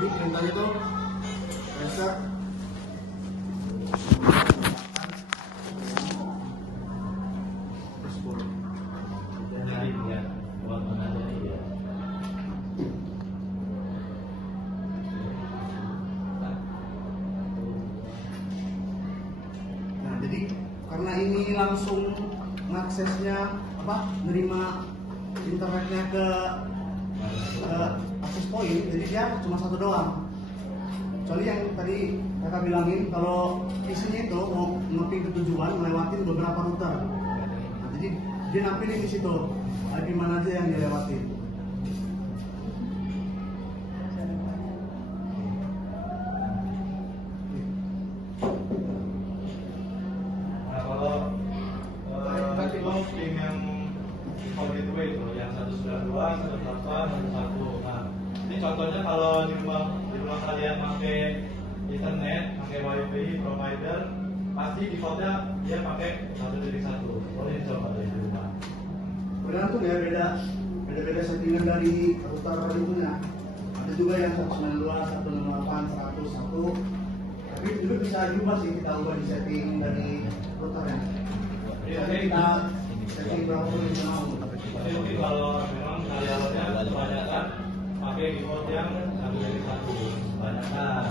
Jadi perintahnya tuh reset jadi karena ini langsung aksesnya nerima internetnya ke akses point, jadi dia cuma satu doang. Kecuali yang tadi kakak bilangin kalau isinya itu mau mapping ke tujuan melewatin beberapa router. Nah, jadi dia nampilin di situ IP mana aja yang dilewatin. Ping yang default gateway itu yang 192, 188, 111. Nah, ini contohnya kalau di rumah kalian pakai internet, pakai wifi provider, pasti defaultnya dia pakai 1.1. Boleh coba dari rumah. Tergantung ya, beda settingan dari router itunya. Ada juga yang 192, 168, 101. Tapi itu bisa juga sih kita ubah di setting dari routernya. Jadi kita setting berapa pun kita mau. Tapi mungkin kalau memang karyawannya kebanyakan pakai default yang 1.1, kebanyakan.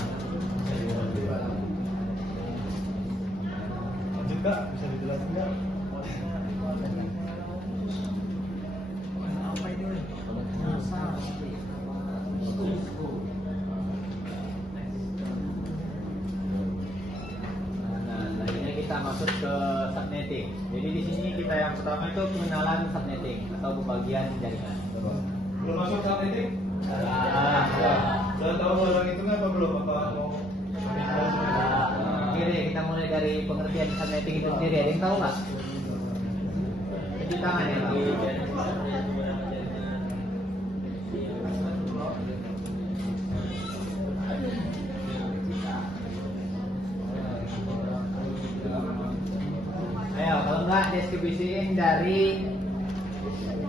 Lanjut Kak, bisa dijelasin nggak? Kita masuk ke subnetting. Jadi di sini kita yang pertama itu pengenalan subnetting atau pembagian jaringan. Belum masuk subnetting? Sudah tahu barang itu nggak apa belum? Apa mau? Oke deh, kita mulai dari pengertian subnetting itu sendiri. Ada yang tahu nggak? Cuci tangan ya Bang. Ayo, kalau enggak deskripsiin dari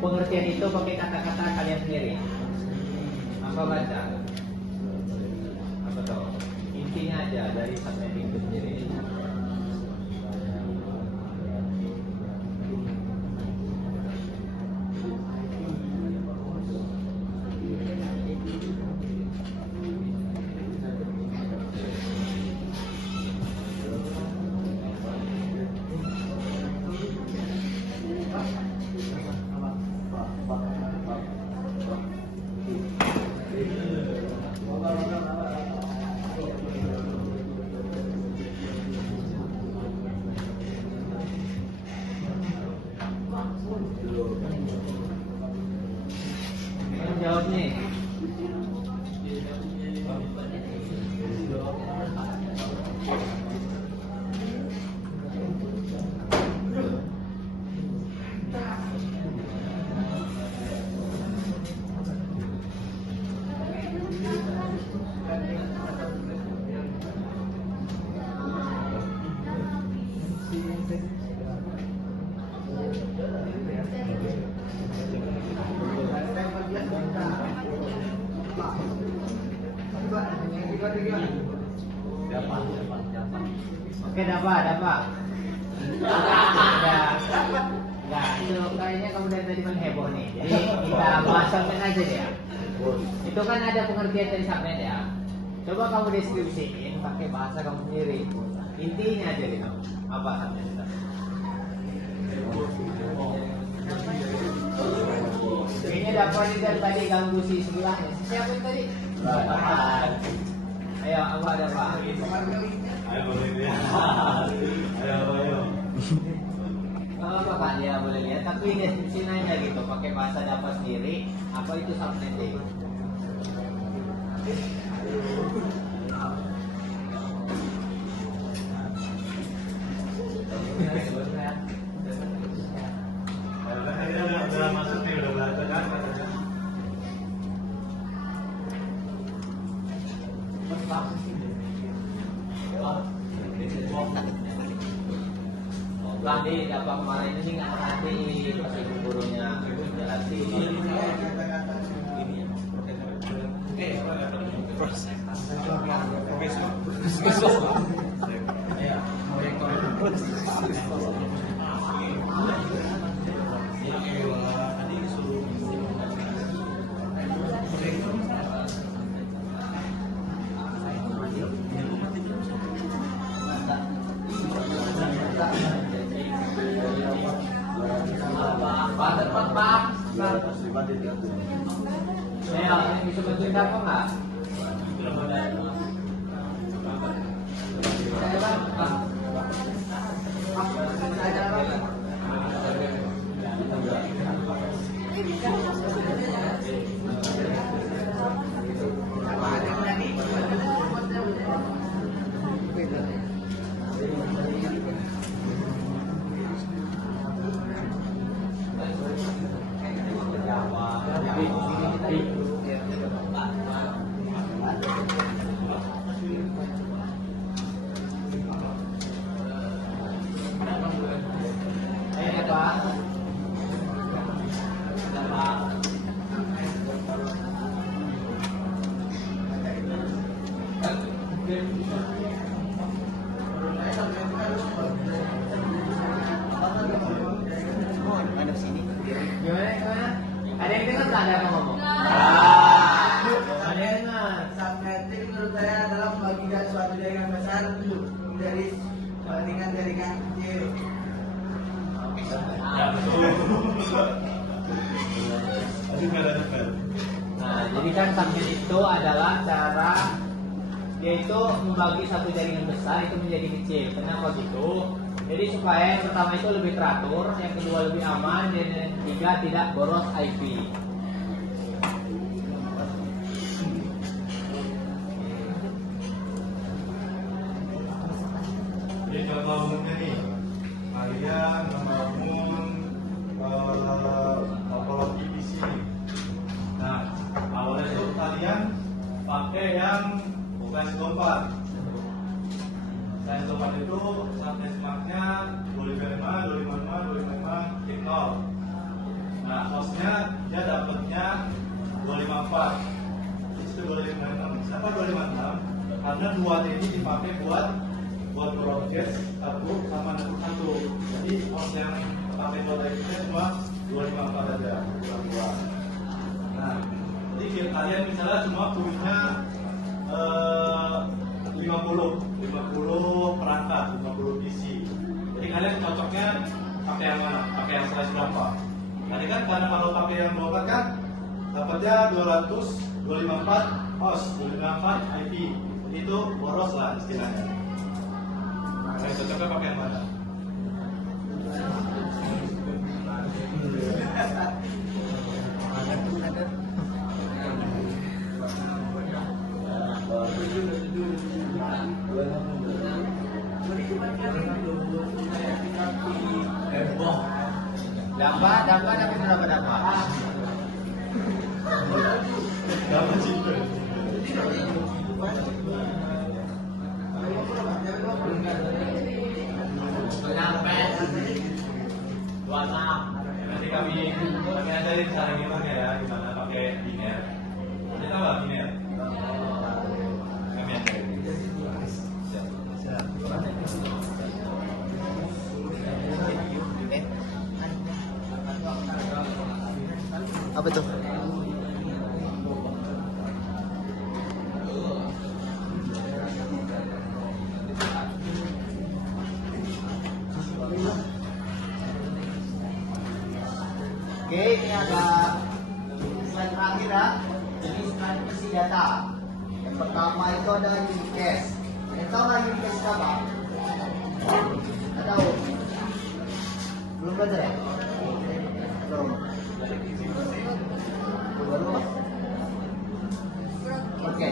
pengertian itu pakai kata-kata kalian sendiri. Apa baca? Apa tahu? Intinya aja dari subnetting itu sendiri. Jawab nih. Oke, dapat. Enggak, itu kayaknya kamu dari tadi heboh nih. Jadi kita bahas subnet aja deh ya. Itu kan ada pengertian dari subnet ya. Coba kamu deskripsiin pakai bahasa kamu sendiri. Intinya aja deh kamu. Apa subnet itu? Kayaknya dapat dari tadi ganggu si sebelahnya. Siapa yang tadi? Dapat. Ayo, apa ada Pak? Ayo boleh lihat. Ayo. Apa Pak dia boleh lihat, tapi deskripsi aja gitu, pakai bahasa dapat sendiri. Apa itu subnetting? Udah masuk nih, udah belajar kan? Tadi dapat kemarin ini nggak hati pas ibu gurunya jelasin. Ini bisa bantuin apa nggak? Gimana? Ada yang dengar nggak ada apa ngomong? Ada yang dengar. Subnetting menurut saya adalah membagikan suatu jaringan besar menjadi jaringan kecil. Ya betul. Nah, jadi kan subnet itu adalah cara dia itu membagi satu jaringan besar itu menjadi kecil. Kenapa gitu? Jadi supaya yang pertama itu lebih teratur, yang kedua lebih aman, dan yang ketiga tidak boros IP. Jadi contoh umumnya nih, kalian membangun topologi PC. Nah, awalnya itu kalian pakai yang size 24. Size 24 itu subnet marknya 255, 255, 255, titik 0. Nah, hostnya dia dapatnya 254. Itu 256. Kenapa 256? Karena 2 ini dipakai buat broadcast satu sama network satu. Jadi host yang pakai dua itu cuma 254 aja, bukan 2. Nah, jadi kalian misalnya cuma punya 50 perangkat, 50 PC. Jadi kalian cocoknya pakai yang mana? Pakai yang size berapa? Tadi kan karena kalau pakai yang 24 kan dapatnya 254 host, 254 IP. Itu boros lah istilahnya. Kalian cocoknya pakai yang mana? Dapat dapat berapa dapat? Dapat cinta. Sampai 26. Nanti kami ajarin cara gimana ya, gimana pakai biner. Kita tahu nggak biner? Kami ajarin. Apa tuh? Oke, ini ada slide terakhir ya. Jadi slide isi data. Yang pertama itu ada unit case. Yang tahu lah unit case apa? Nggak tahu. Belum belajar ya? Belum. Baru. Oke.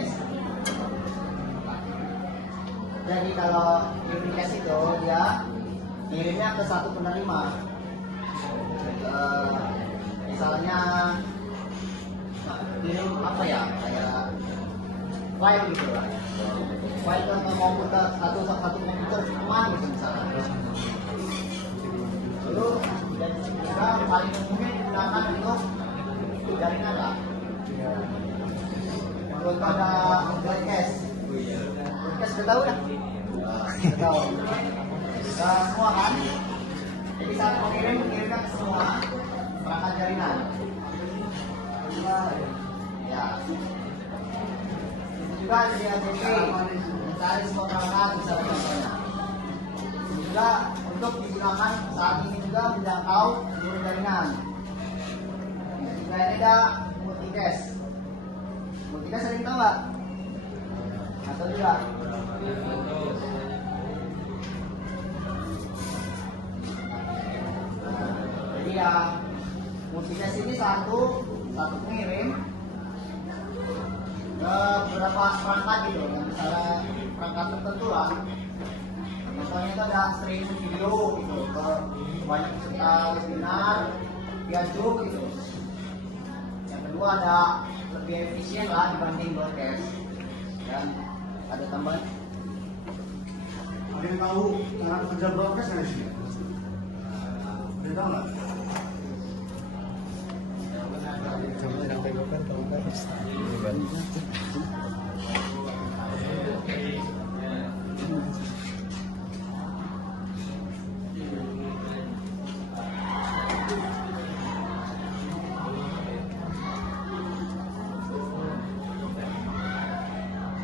Jadi kalau unit case itu dia kirimnya ke satu penerima. Misalnya kirim apa ya, kayak file gitu lah, file ke komputer satu komputer teman gitu misalnya. Lalu dan juga paling umumnya digunakan untuk jaringan lah. Lalu Contoh ada broadcast. Broadcast udah tahu dah. Udah tahu. Kita semua kan. Jadi saat mengirimkan ke semua perangkat jaringan. Ya. Itu juga ada di ATP mencari semua perangkat bisa contohnya. Juga untuk digunakan saat ini juga menjangkau seluruh jaringan. Juga ini ada multicast. Multicast sering tahu nggak? Atau tidak? Jadi ya multicast ini satu pengirim ke beberapa perangkat gitu. Yang misalnya perangkat tertentu lah. Contohnya itu ada stream video gitu ke banyak peserta webinar via Zoom gitu. Yang kedua ada lebih efisien lah dibanding broadcast. Dan ada tambahan. Ada yang tahu cara kerja broadcast nggak sih? Ada yang tahu nggak?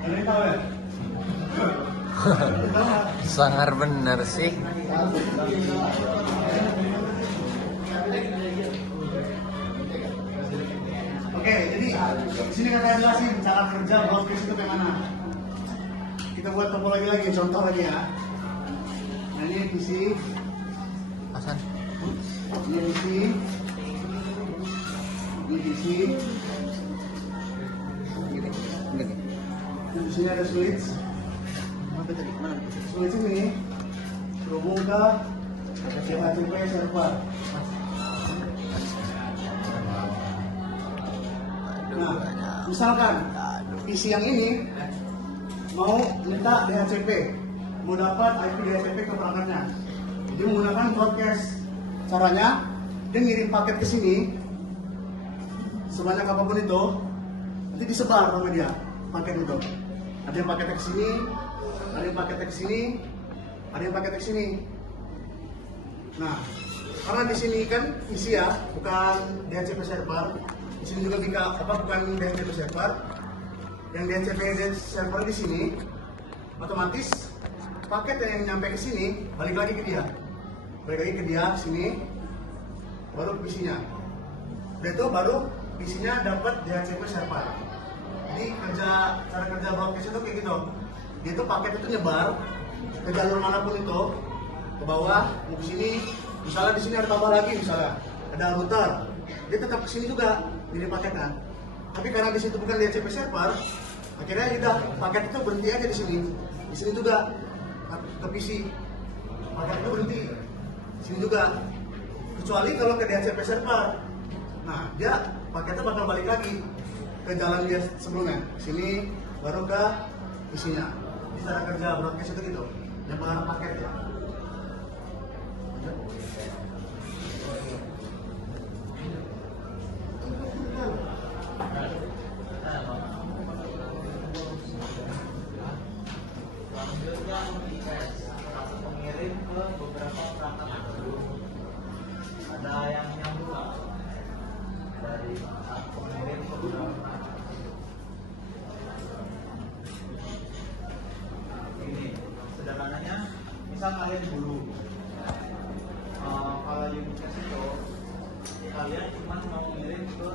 Ada yang tahu ya? Sangar bener sih. Oke, jadi di sini kita jelasin cara kerja broadcast itu kayak mana. Kita buat topologi lagi, contoh lagi ya. Nah ini PC, Hasan. ini PC, ini PC. Di sini ada switch. Switch ini terhubung ke DHCP server. Nah, misalkan PC yang ini mau minta DHCP, mau dapat IP DHCP ke perangkatnya, dia menggunakan broadcast. Caranya, dia ngirim paket ke sini, sebanyak apapun itu, nanti disebar sama dia paket itu. Ada yang paketnya ke sini, ada yang paketnya ke sini, ada yang paketnya ke sini. Nah, karena di sini kan isi ya, bukan DHCP server. Di sini juga bukan DHCP server. Yang DHCP server di sini, otomatis paket yang nyampe ke sini balik lagi ke dia, sini, baru PC-nya. Udah itu baru PC-nya dapat DHCP server. Jadi cara kerja broadcast itu kayak gitu. Dia itu paket itu nyebar ke jalur manapun itu, ke bawah, mau ke sini. Misalnya di sini ada tambah lagi, misalnya ada router, dia tetap ke sini juga jadi paket kan. Tapi karena di situ bukan DHCP server, akhirnya udah paket itu berhenti aja di sini. Di sini juga ke PC, paket itu berhenti. Di sini juga. Kecuali kalau ke DHCP server, nah dia paketnya bakal balik lagi ke jalan dia sebelumnya. Sini baru ke isinya. Di cara kerja broadcast itu gitu, nyebar paket ya. Selanjutnya multicast atau pengirim ke beberapa perangkat dulu. Ada yang nyambung dari pengirim ke beberapa perangkat. Ini sederhananya, misal kalian guru, kalau multicast itu kalian cuma mau ngirim ke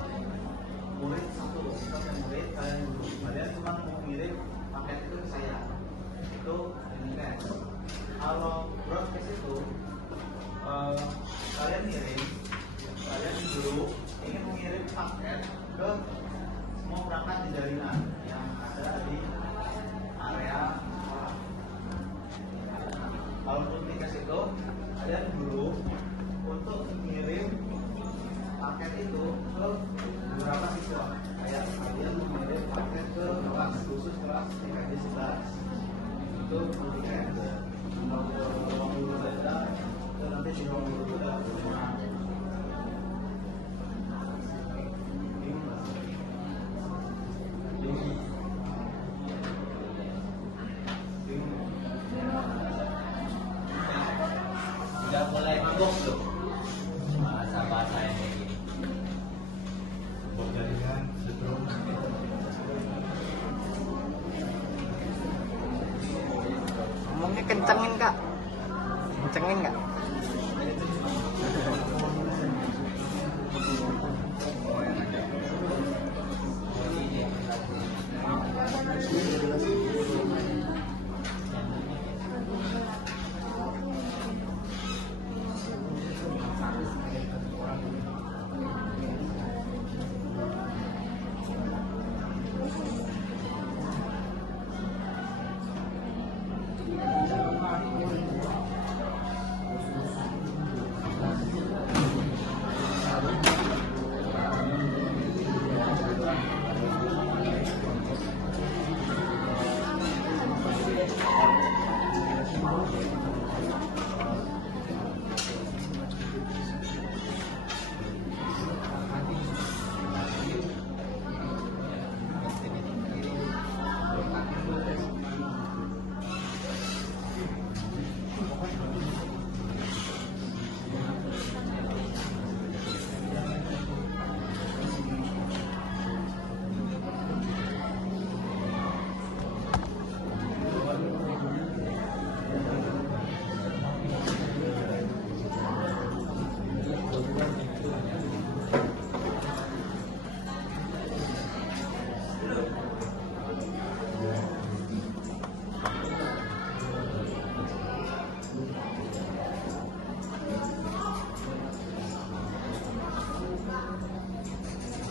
murid satu, misalnya murid kalian guru, kalian cuma mau ngirim paket itu ke saya. Itu multicast. Kalau broadcast itu kalian dulu ingin mengirim paket ke semua perangkat di jaringan yang ada di area sekolah. Kalau multicast itu kalian dulu untuk mengirim paket itu ke beberapa siswa. Kayak kalian mengirim paket ke kelas khusus kelas TKJ 11. Itu multicast. Ruang guru beda, nanti di ruang guru beda. kencengin kak. Kencengin kak.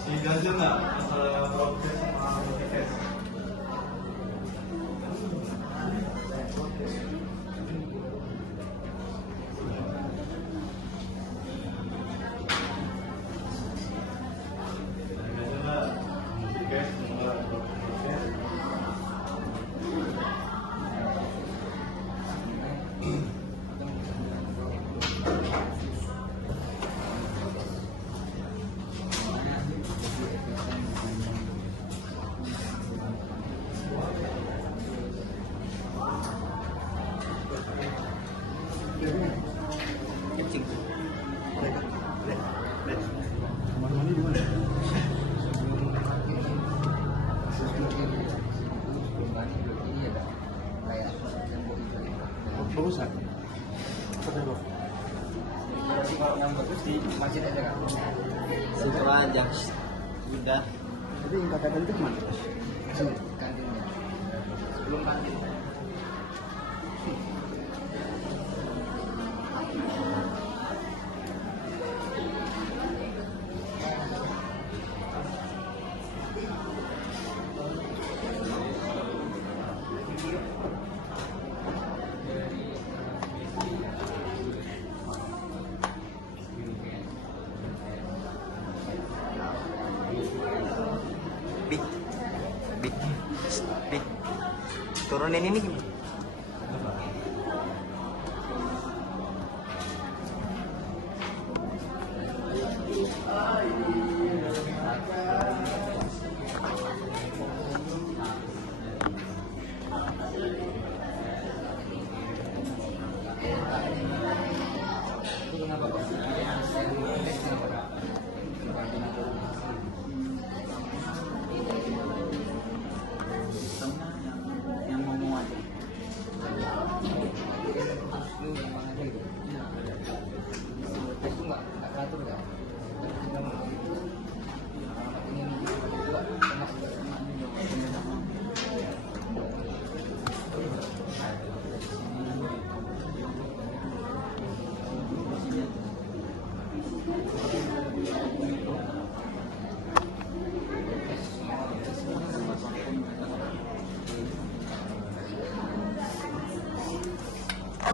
Dijelasin nggak masalah progres sama motivasi? Dijelasin nggak motivasi sama progres? Kencing. Mana-mana di mana? Bagusan. Apa tadi, Bro? Yang bagus di masjid aja kak. Setelah jam udah Jadi yang katakan itu kemana? Sini. kantinnya. Sebelum kantin. Big, big, big. Turunin ini gimana?